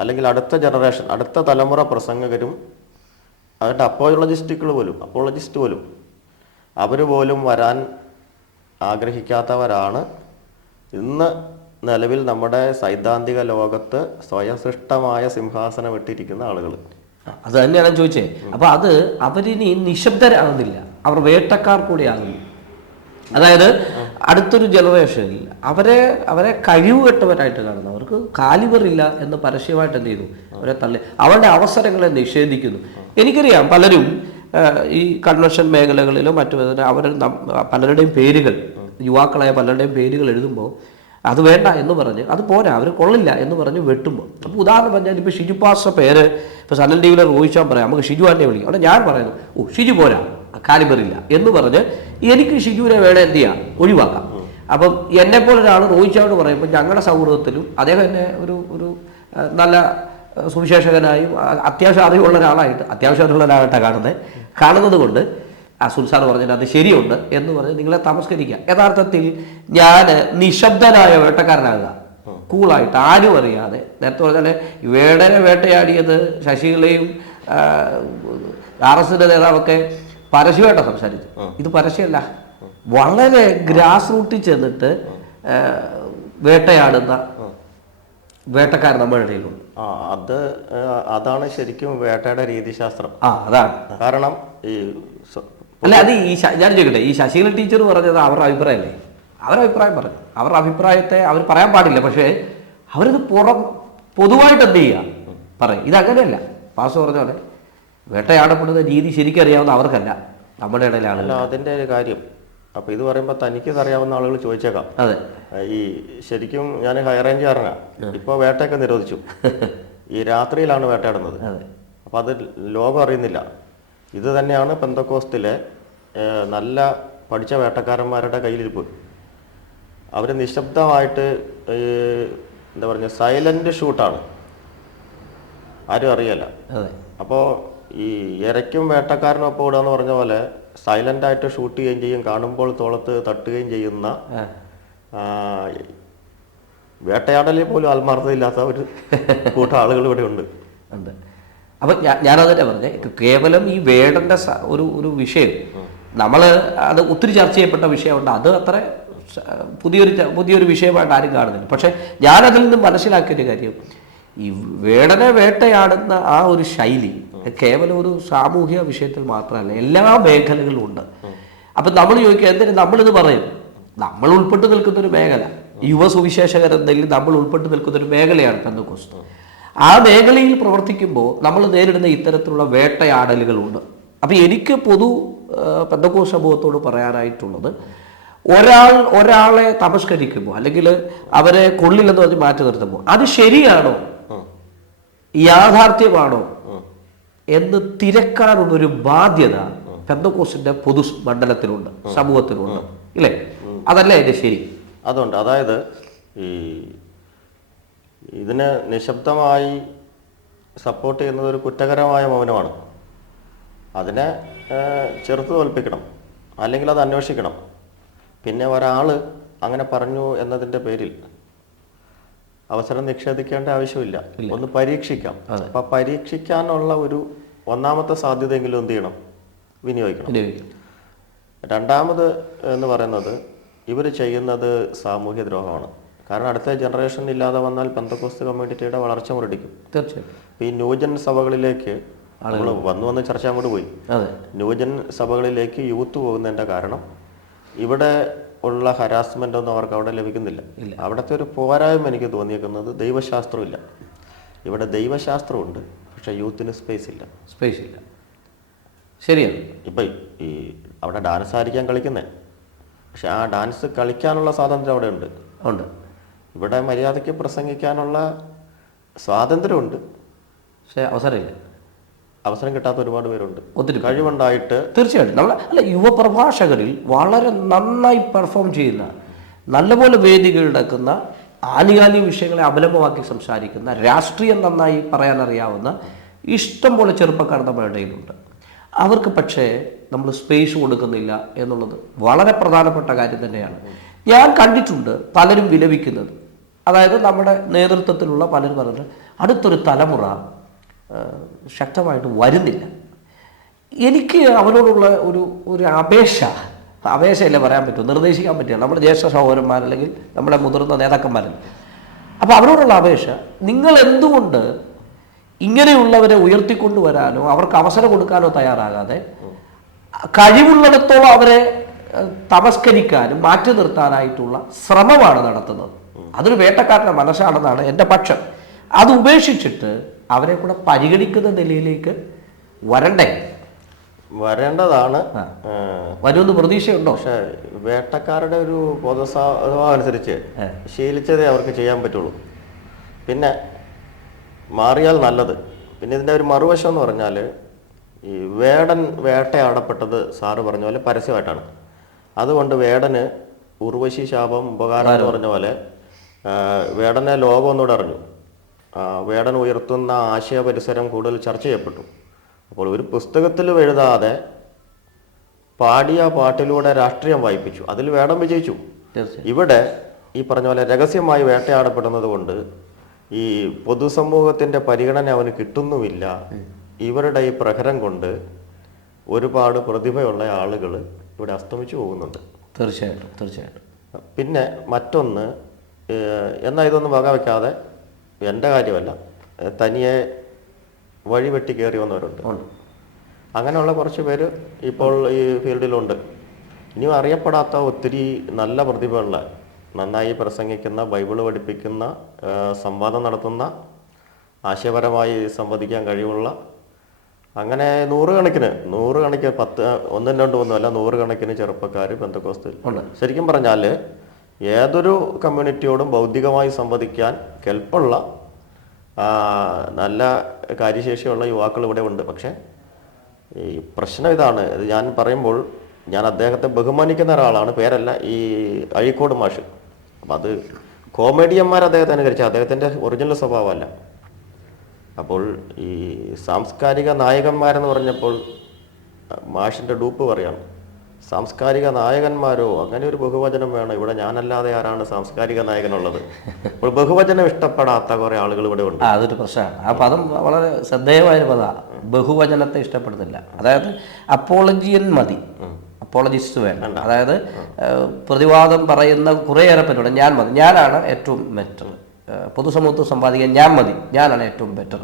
അല്ലെങ്കിൽ അടുത്ത ജനറേഷൻ, അടുത്ത തലമുറ പ്രസംഗകരും അതിൻ്റെ അപ്പോളജിസ്റ്റ് പോലും അവർ പോലും വരാൻ ആഗ്രഹിക്കാത്തവരാണ് ഇന്ന് നിലവിൽ നമ്മുടെ സൈദ്ധാന്തിക ലോകത്ത് സ്വയസൃഷ്ടമായ സിംഹാസനം ഇട്ടിരിക്കുന്ന ആളുകൾ. അത് തന്നെയാണ് ഞാൻ ചോദിച്ചത്. അപ്പൊ അത് അവരിനി നിശബ്ദരാകുന്നില്ല, അവർ വേട്ടക്കാർ കൂടിയാകുന്നു. അതായത് അടുത്തൊരു ജനറേഷനിൽ അവരെ കഴിവുകെട്ടവരായിട്ട് കാണുന്നു, അവർക്ക് കാലിബറില്ല എന്ന് പരസ്യമായിട്ട് എന്ത് ചെയ്തു, അവരെ തള്ളി, അവരുടെ അവസരങ്ങളെ നിഷേധിക്കുന്നു. എനിക്കറിയാം പലരും ഈ കൺവെൻഷൻ മേഖലകളിലും മറ്റു അവർ പലരുടെയും പേരുകൾ, യുവാക്കളായ പലരുടെയും പേരുകൾ എഴുതുമ്പോൾ അത് വേണ്ട എന്ന് പറഞ്ഞ്, അത് പോരാ, അവർ കൊള്ളില്ല എന്ന് പറഞ്ഞ് വെട്ടുമ്പോൾ, അപ്പോൾ ഉദാഹരണം പറഞ്ഞാൽ ഇപ്പോൾ ഷിജു പാസ്റ്റർ പേര് ഇപ്പോൾ സനൽ ടി വിയിലെ റോഹിച്ചാൻ പറയാം, നമുക്ക് ഷിജു ആൻ്റെ വിളിക്കും. അവിടെ ഞാൻ പറയുന്നു, ഓ ഷിജു പോരാ, കാലിബറില്ല എന്ന് പറഞ്ഞ് എനിക്ക് ഷിജുവിനെ വേണം എന്ത് ചെയ്യാം, ഒഴിവാക്കാം. അപ്പം എന്നെപ്പോലെ ഒരാൾ റോഹിച്ചായോട് പറയുമ്പോൾ ഞങ്ങളുടെ സൗഹൃദത്തിലും അദ്ദേഹം എന്നെ ഒരു നല്ല സുവിശേഷകനായും അത്യാവശ്യം അറിവുള്ള ഒരാളായിട്ടാണ് കാണുന്നത് കൊണ്ട് സുൽസാർ പറഞ്ഞിട്ട് അത് ശരിയുണ്ട് എന്ന് പറഞ്ഞ് നിങ്ങളെ തമസ്കരിക്കുക. യഥാർത്ഥത്തിൽ ഞാൻ നിശബ്ദനായ വേട്ടക്കാരനാകുക, കൂളായിട്ട് ആരും അറിയാതെ. നേരത്തെ പറഞ്ഞാൽ വേടനെ വേട്ടയാടിയത് ശശികളെയും RSന്റെ നേതാവൊക്കെ പരസ്യമായിട്ടാണ് സംസാരിച്ചു. ഇത് പരസ്യമല്ല, വളരെ ഗ്രാസ് റൂട്ടിൽ ചെന്നിട്ട് വേട്ടയാടുന്ന വേട്ടക്കാരൻ നമ്മുടെ ഇടയിലുണ്ട്. അതാണ് ശരിക്കും വേട്ടയുടെ രീതിശാസ്ത്രം. അതാണ് കാരണം. അല്ല, അത് ഞാൻ ചോദിക്കട്ടെ, ഈ ശശികല ടീച്ചർ പറഞ്ഞത് അവരുടെ അഭിപ്രായമല്ലേ? അവരഭിപ്രായം പറഞ്ഞു, അവരുടെ അഭിപ്രായത്തെ അവർ പറയാൻ പാടില്ല, പക്ഷേ അവരിത് പൊതുവായിട്ട് എന്ത് ചെയ്യുക, പറയും. ഇതങ്ങനെയല്ല. പാസ് പറഞ്ഞ പോലെ വേട്ടയാടപ്പെടുന്ന രീതി ശരിക്കും അറിയാവുന്ന അവർക്കല്ല, നമ്മുടെ ഇടയിലാണല്ലോ അതിൻ്റെ ഒരു കാര്യം. അപ്പോൾ ഇത് പറയുമ്പോൾ തനിക്ക് അറിയാവുന്ന ആളുകൾ ചോദിച്ചേക്കാം. അതെ, ഈ ശരിക്കും ഞാൻ ഹൈറേഞ്ചുകാരനാ, ഇപ്പോൾ വേട്ടയൊക്കെ നിരോധിച്ചു, ഈ രാത്രിയിലാണ് വേട്ടയാടുന്നത്. അപ്പം അത് ലോകം അറിയുന്നില്ല. ഇത് തന്നെയാണ് പെന്തക്കോസ്തിലെ നല്ല പഠിച്ച വേട്ടക്കാരന്മാരുടെ കയ്യിലിരിപ്പ്. അവർ നിശബ്ദമായിട്ട് എന്താ പറയുക, സൈലന്റ് ഷൂട്ടാണ്, ആരും അറിയല്ല. അപ്പോൾ ഈ ഇരയ്ക്കും വേട്ടക്കാരനും ഒപ്പം ഇടുക എന്ന് പറഞ്ഞ പോലെ സൈലൻ്റായിട്ട് ഷൂട്ട് ചെയ്യുകയും ചെയ്യും, കാണുമ്പോൾ തോളത്ത് തട്ടുകയും ചെയ്യുന്ന, വേട്ടയാടലിൽ പോലും ആത്മാർത്ഥതയില്ലാത്ത ഒരു കൂട്ടം ആളുകൾ ഇവിടെ ഉണ്ട്. അപ്പം ഞാനതിനെ പറഞ്ഞേ, കേവലം ഈ വേടൻ്റെ ഒരു വിഷയം നമ്മൾ അത് ഒത്തിരി ചർച്ച ചെയ്യപ്പെട്ട വിഷയമുണ്ട്, അത് അത്ര പുതിയൊരു വിഷയമായിട്ട് ആരും കാണുന്നില്ല. പക്ഷെ ഞാനതിൽ നിന്ന് മനസ്സിലാക്കിയൊരു കാര്യം, ഈ വേടനെ വേട്ടയാടുന്ന ആ ഒരു ശൈലി കേവലം ഒരു സാമൂഹിക വിഷയത്തിൽ മാത്രമല്ല, എല്ലാ മേഖലകളിലും ഉണ്ട്. അപ്പം നമ്മൾ ചോദിക്കുക, എന്തിനും നമ്മളിത് പറയും, നമ്മൾ ഉൾപ്പെട്ട് നിൽക്കുന്നൊരു മേഖല, യുവ സുവിശേഷകരെന്നതിൽ നമ്മൾ ഉൾപ്പെട്ട് നിൽക്കുന്നൊരു മേഖലയാണ് പെന്തക്കോസ്ത്. ആ മേഖലയിൽ പ്രവർത്തിക്കുമ്പോൾ നമ്മൾ നേരിടുന്ന ഇത്തരത്തിലുള്ള വേട്ടയാടലുകളുണ്ട്. അപ്പം എനിക്ക് പെന്തക്കോസ്ത് സമൂഹത്തോട് പറയാനായിട്ടുള്ളത്, ഒരാളെ തമസ്കരിക്കുമ്പോൾ അല്ലെങ്കിൽ അവരെ കൊള്ളില്ലെന്ന് പറഞ്ഞ് മാറ്റി നിർത്തുമ്പോൾ അത് ശരിയാണോ, യാഥാർത്ഥ്യമാണോ എന്ന് തിരക്കാനുള്ളൊരു ബാധ്യത പെന്തക്കോസ്തിന്റെ പൊതു മണ്ഡലത്തിലുണ്ട്, സമൂഹത്തിലുണ്ട്, ഇല്ലേ? അതല്ല അതിന്റെ ശരി. അതുകൊണ്ട് അതായത് ഇതിനെ നിശബ്ദമായി സപ്പോർട്ട് ചെയ്യുന്നത് ഒരു കുറ്റകരമായ മൗനമാണ്. അതിനെ ചെറുത്ത് തോൽപ്പിക്കണം, അല്ലെങ്കിൽ അത് അന്വേഷിക്കണം. പിന്നെ ഒരാൾ അങ്ങനെ പറഞ്ഞു എന്നതിൻ്റെ പേരിൽ അവസരം നിഷേധിക്കേണ്ട ആവശ്യമില്ല, ഒന്ന് പരീക്ഷിക്കാം. അപ്പം പരീക്ഷിക്കാനുള്ള ഒരു ഒന്നാമത്തെ സാധ്യതയെങ്കിലും എന്ത് ചെയ്യണം, വിനിയോഗിക്കണം. രണ്ടാമത് എന്ന് പറയുന്നത്, ഇവർ ചെയ്യുന്നത് സാമൂഹ്യ ദ്രോഹമാണ്. കാരണം അടുത്ത ജനറേഷൻ ഇല്ലാതെ വന്നാൽ പെന്തക്കോസ്ത് കമ്മ്യൂണിറ്റിയുടെ വളർച്ച മുരടിക്കും. തീർച്ചയായും. ഈ ന്യൂജൻ സഭകളിലേക്ക് നമ്മൾ വന്ന് ചർച്ച അങ്ങോട്ട് പോയി. ന്യൂജൻ സഭകളിലേക്ക് യൂത്ത് പോകുന്നതിൻ്റെ കാരണം ഇവിടെ ഉള്ള ഹരാസ്മെൻ്റ് ഒന്നും അവർക്ക് അവിടെ ലഭിക്കുന്നില്ല. അവിടുത്തെ ഒരു പോരായ്മ എനിക്ക് തോന്നിയേക്കുന്നത് ദൈവശാസ്ത്രമില്ല. ഇവിടെ ദൈവശാസ്ത്രമുണ്ട്, പക്ഷേ യൂത്തിന് സ്പേസ് ഇല്ല. ശരിയാണ്. ഇപ്പം ഈ അവിടെ ഡാൻസ് ആയിരിക്കാൻ കളിക്കുന്നത്, പക്ഷെ ആ ഡാൻസ് കളിക്കാനുള്ള സ്വാതന്ത്ര്യം അവിടെ ഉണ്ട്. ഇവിടെ മര്യാദയ്ക്ക് പ്രസംഗിക്കാനുള്ള സ്വാതന്ത്ര്യമുണ്ട്, പക്ഷേ അവസരം കിട്ടാത്ത ഒരുപാട് പേരുണ്ട്. ഒത്തിരി കഴിവുണ്ടായിട്ട് തീർച്ചയായിട്ടും യുവപ്രഭാഷകരിൽ വളരെ നന്നായി പെർഫോം ചെയ്യുന്ന, നല്ലപോലെ വേദികൾ എടുക്കുന്ന, ആനുകാലിക വിഷയങ്ങളെ അവലംബമാക്കി സംസാരിക്കുന്ന, രാഷ്ട്രീയം നന്നായി പറയാൻ അറിയാവുന്ന ഇഷ്ടം പോലെ ചെറുപ്പക്കാർ നമ്മുടെ ഇടയിലുണ്ട്. അവർക്ക് പക്ഷേ നമ്മൾ സ്പേസ് കൊടുക്കുന്നില്ല എന്നുള്ളത് വളരെ പ്രധാനപ്പെട്ട കാര്യം തന്നെയാണ്. ഞാൻ കണ്ടിട്ടുണ്ട് പലരും വിലപിക്കുന്നത്, അതായത് നമ്മുടെ നേതൃത്വത്തിലുള്ള പലരും പറഞ്ഞിട്ട് അടുത്തൊരു തലമുറ ശക്തമായിട്ട് വരുന്നില്ല. എനിക്ക് അവരോടുള്ള ഒരു അപേക്ഷയല്ലേ പറയാൻ പറ്റും, നിർദ്ദേശിക്കാൻ പറ്റുക നമ്മുടെ ജ്യേഷ്ഠ സഹോദരന്മാർ അല്ലെങ്കിൽ നമ്മുടെ മുതിർന്ന നേതാക്കന്മാരിൽ. അപ്പോൾ അവരോടുള്ള അപേക്ഷ, നിങ്ങൾ എന്തുകൊണ്ട് ഇങ്ങനെയുള്ളവരെ ഉയർത്തിക്കൊണ്ടുവരാനോ അവർക്ക് അവസരം കൊടുക്കാനോ തയ്യാറാകാതെ കഴിവുള്ളിടത്തോളം അവരെ തമസ്കരിക്കാനും മാറ്റി നിർത്താനായിട്ടുള്ള ശ്രമമാണ് നടത്തുന്നത്. അതൊരു വേട്ടക്കാരൻ്റെ മനസ്സാണെന്നാണ് എൻ്റെ പക്ഷം. അത് ഉപേക്ഷിച്ചിട്ട് അവരെ കൂടെ പരിഗണിക്കുന്ന നിലയിലേക്ക് വരേണ്ടതാണ്. വരുമെന്ന് പ്രതീക്ഷയുണ്ടോ? പക്ഷെ വേട്ടക്കാരുടെ ഒരു പൊതുസ്വഭാവം അനുസരിച്ച് ശീലിച്ചതേ അവർക്ക് ചെയ്യാൻ പറ്റുള്ളൂ. പിന്നെ മാറിയാൽ നല്ലത്. പിന്നെ ഇതിൻ്റെ ഒരു മറുവശം എന്ന് പറഞ്ഞാൽ ഈ വേടൻ വേട്ടയാടപ്പെട്ടത് സാറ് പറഞ്ഞ പോലെ പരസ്യമായിട്ടാണ്. അതുകൊണ്ട് വേടന് ഉർവശി ശാപം ഉപകാരം എന്ന് പറഞ്ഞ പോലെ വേടനെ ലോകം ഒന്നുകൂടെ അറിഞ്ഞു. വേടൻ ഉയർത്തുന്ന ആശയ പരിസരം കൂടുതൽ ചർച്ച ചെയ്യപ്പെട്ടു. അപ്പോൾ ഒരു പുസ്തകത്തിൽ എഴുതാതെ പാടിയ പാട്ടിലൂടെ രാഷ്ട്രീയം വായിപ്പിച്ചു, അതിൽ വേടൻ വിജയിച്ചു. ഇവിടെ ഈ പറഞ്ഞ പോലെ രഹസ്യമായി വേട്ടയാടപ്പെടുന്നത് കൊണ്ട് ഈ പൊതുസമൂഹത്തിൻ്റെ പരിഗണന അവന് കിട്ടുന്നുമില്ല. ഇവരുടെ ഈ പ്രഹരം കൊണ്ട് ഒരുപാട് പ്രതിഭയുള്ള ആളുകൾ ഇവിടെ അസ്തമിച്ചു പോകുന്നുണ്ട്. തീർച്ചയായിട്ടും. പിന്നെ മറ്റൊന്ന്, എന്നാൽ ഇതൊന്നും വകവയ്ക്കാതെ എൻ്റെ കാര്യമല്ല, തനിയെ വഴിവെട്ടി കയറി വന്നവരുണ്ട്. അങ്ങനെയുള്ള കുറച്ച് പേര് ഇപ്പോൾ ഈ ഫീൽഡിലുണ്ട്. ഇനിയും അറിയപ്പെടാത്ത ഒത്തിരി നല്ല പ്രതിഭയുള്ള, നന്നായി പ്രസംഗിക്കുന്ന, ബൈബിള് പഠിപ്പിക്കുന്ന, സംവാദം നടത്തുന്ന, ആശയപരമായി സംവദിക്കാൻ കഴിവുള്ള, അങ്ങനെ നൂറുകണക്കിന് 10 1 2 3 അല്ല, നൂറുകണക്കിന് ചെറുപ്പക്കാർ പെന്തക്കോസ്തിൽ ഉണ്ട്. ശരിക്കും പറഞ്ഞാൽ ഏതൊരു കമ്മ്യൂണിറ്റിയോടും ബൗദ്ധികമായി സംവദിക്കാൻ കെൽപ്പുള്ള നല്ല കാര്യശേഷിയുള്ള യുവാക്കൾ ഇവിടെ ഉണ്ട്. പക്ഷേ ഈ പ്രശ്നം ഇതാണ്. ഇത് ഞാൻ പറയുമ്പോൾ ഞാൻ അദ്ദേഹത്തെ ബഹുമാനിക്കുന്ന ഒരാളാണ്, പേരല്ല, ഈ അഴീക്കോട് മാഷ്. അപ്പം അത് കോമഡിയന്മാർ അദ്ദേഹത്തെ അനുകരിച്ച അദ്ദേഹത്തിൻ്റെ ഒറിജിനൽ സ്വഭാവമല്ല. അപ്പോൾ ഈ സാംസ്കാരിക നായകന്മാരെന്ന് പറഞ്ഞപ്പോൾ മാഷിൻ്റെ ഡൂപ്പ് പറയാണ്. സാംസ്കാരിക നായകന്മാരോ, അങ്ങനെ ഒരു ബഹുവചനം വേണം. ഇവിടെ ഞാനല്ലാതെ ആരാണ് സാംസ്കാരിക നായകനുള്ളത്? അപ്പോൾ ബഹുവചനം ഇഷ്ടപ്പെടാത്ത കുറേ ആളുകൾ ഇവിടെ ഉണ്ട്. അതൊരു പ്രശ്നമാണ്. ആ പദം വളരെ ശ്രദ്ധേയമായ പദമാണ്. ബഹുവചനത്തെ ഇഷ്ടപ്പെടുന്നില്ല. അതായത് അപ്പോളജിയൻ മതി, അപ്പോളജിസ്റ്റ് വേണ്ട. അതായത് പ്രതിവാദം പറയുന്ന കുറേയേറെ പേരുടെ ഞാൻ മതി, ഞാനാണ് ഏറ്റവും ബെറ്റർ, പൊതുസമൂഹത്തിൽ സമ്പാദിക്കാൻ ഞാൻ മതി, ഞാനാണ് ഏറ്റവും ബെറ്റർ.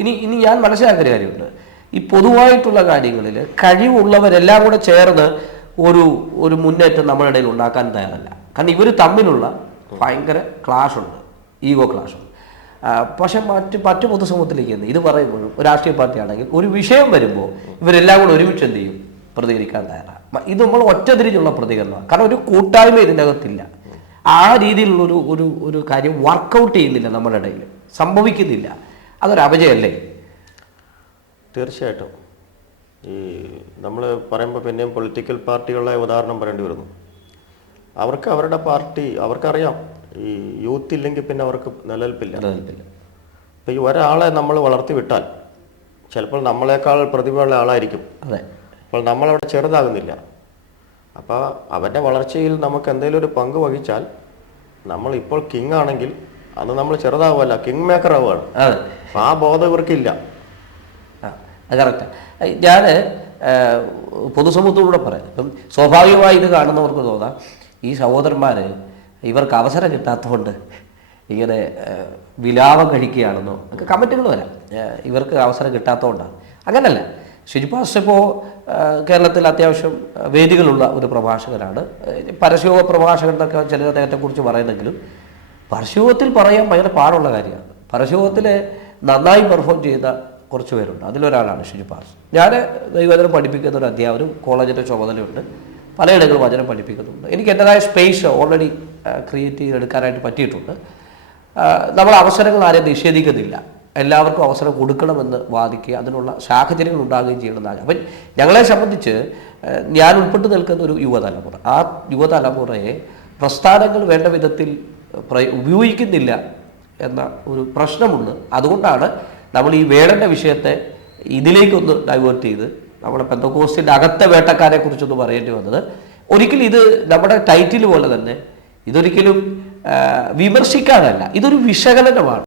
ഇനി ഞാൻ മനസ്സിലാക്കിയ കാര്യമുണ്ട്, ഈ പൊതുവായിട്ടുള്ള കാര്യങ്ങളിൽ കഴിവുള്ളവരെല്ലാം കൂടെ ചേർന്ന് ഒരു മുന്നേറ്റം നമ്മുടെ ഇടയിൽ ഉണ്ടാക്കാൻ തയ്യാറല്ല. കാരണം ഇവർ തമ്മിലുള്ള ഭയങ്കര ക്ലാഷുണ്ട്, ഈഗോ ക്ലാഷുണ്ട്. പക്ഷെ മറ്റു പൊതുസമൂഹത്തിലേക്ക് ഇത് പറയുമ്പോഴും ഒരു രാഷ്ട്രീയ പാർട്ടിയാണെങ്കിൽ ഒരു വിഷയം വരുമ്പോൾ ഇവരെല്ലാം കൂടെ ഒരുമിച്ച് എന്ത് ചെയ്യും? പ്രതികരിക്കാൻ തയ്യാറാണ്. ഇത് നമ്മൾ ഒറ്റതിരിഞ്ഞുള്ള പ്രതികരണമാണ്. കാരണം ഒരു കൂട്ടായ്മ ഇതിൻ്റെ അകത്തില്ല. ആ രീതിയിലുള്ള ഒരു കാര്യം വർക്കൗട്ട് ചെയ്യുന്നില്ല, നമ്മുടെ ഇടയിൽ സംഭവിക്കുന്നില്ല. അതൊരു അപജയമല്ലേ? തീർച്ചയായിട്ടും. ഈ നമ്മൾ പറയുമ്പോൾ പിന്നെയും പൊളിറ്റിക്കൽ പാർട്ടികളുടെ ഉദാഹരണം പറയേണ്ടി വരുന്നു. അവർക്ക് അവരുടെ പാർട്ടി അവർക്കറിയാം, ഈ യൂത്ത് ഇല്ലെങ്കിൽ പിന്നെ അവർക്ക് നിലനിൽപ്പില്ല. അപ്പോൾ ഈ ഒരാളെ നമ്മൾ വളർത്തി വിട്ടാൽ ചിലപ്പോൾ നമ്മളെക്കാൾ പ്രതിഭയുള്ള ആളായിരിക്കും. അതെ. അപ്പോൾ നമ്മളവിടെ ചെറുതാകുന്നില്ല. അപ്പോൾ അവൻ്റെ വളർച്ചയിൽ നമുക്ക് എന്തെങ്കിലും ഒരു പങ്ക് വഹിച്ചാൽ, നമ്മൾ ഇപ്പോൾ കിങ് ആണെങ്കിൽ അന്ന് നമ്മൾ ചെറുതാവുമല്ല, കിങ് മേക്കർ ആവുകയാണ്. അപ്പോൾ ആ ബോധം ഇവർക്കില്ല. കറക്റ്റ്. ഞാൻ പൊതുസമൂഹത്തോടുകൂടെ പറയാം. ഇപ്പം സ്വാഭാവികമായി ഇത് കാണുന്നവർക്ക് തോന്നാം, ഈ സഹോദരന്മാർ ഇവർക്ക് അവസരം കിട്ടാത്തതുകൊണ്ട് ഇങ്ങനെ വിലാപം കഴിക്കുകയാണെന്നോ ഒക്കെ കമൻറ്റുകൾ വരാം. ഇവർക്ക് അവസരം കിട്ടാത്തതുകൊണ്ടാണ്. അങ്ങനല്ല. ഷിജു പാസ്റ്റർ ഇപ്പോൾ കേരളത്തിൽ അത്യാവശ്യം വേദികളുള്ള ഒരു പ്രഭാഷകനാണ്. പരസ്യയോഗ പ്രഭാഷകൻ എന്നൊക്കെ ചില അദ്ദേഹത്തെക്കുറിച്ച് പറയുന്നെങ്കിലും പരസ്യയോഗത്തിൽ പറയാൻ ഭയങ്കര പാടുള്ള കാര്യമാണ്. പരസ്യയോഗത്തിൽ നന്നായി പെർഫോം ചെയ്ത കുറച്ച് പേരുണ്ട്. അതിലൊരാളാണ് ഷിജു പാസ്റ്റർ. ഞാൻ ദൈവവചനം പഠിപ്പിക്കുന്ന ഒരു അധ്യാപനം, കോളേജിൻ്റെ ചുമതലയുണ്ട്, പലയിടങ്ങളിൽ വചനം പഠിപ്പിക്കുന്നുണ്ട്. എനിക്ക് എൻ്റെതായ സ്പേസ് ഓൾറെഡി ക്രിയേറ്റ് ചെയ്തെടുക്കാനായിട്ട് പറ്റിയിട്ടുണ്ട്. നമ്മൾ അവസരങ്ങൾ ആരെയും നിഷേധിക്കുന്നില്ല, എല്ലാവർക്കും അവസരം കൊടുക്കണമെന്ന് വാദിക്കുക, അതിനുള്ള സാഹചര്യങ്ങൾ ഉണ്ടാകുകയും ചെയ്യണമെന്നാണ്. അപ്പം ഞങ്ങളെ സംബന്ധിച്ച് ഞാൻ ഉൾപ്പെട്ട് നിൽക്കുന്ന ഒരു യുവതലമുറ, ആ യുവതലമുറയെ പ്രസ്ഥാനങ്ങൾ വേണ്ട വിധത്തിൽ ഉപയോഗിക്കുന്നില്ല എന്ന ഒരു പ്രശ്നമുണ്ട്. അതുകൊണ്ടാണ് നമ്മൾ ഈ വേടൻ്റെ വിഷയത്തെ ഇതിലേക്കൊന്ന് ഡൈവേർട്ട് ചെയ്ത് നമ്മുടെ പെന്തക്കോസ്തിൻ്റെ അകത്തെ വേട്ടക്കാരെ കുറിച്ചൊന്ന് പറയേണ്ടി വന്നത്. ഒരിക്കലും ഇത് നമ്മുടെ ടൈറ്റിൽ പോലെ തന്നെ ഇതൊരിക്കലും വിമർശിക്കാനല്ല, ഇതൊരു വിശകലനമാണ്.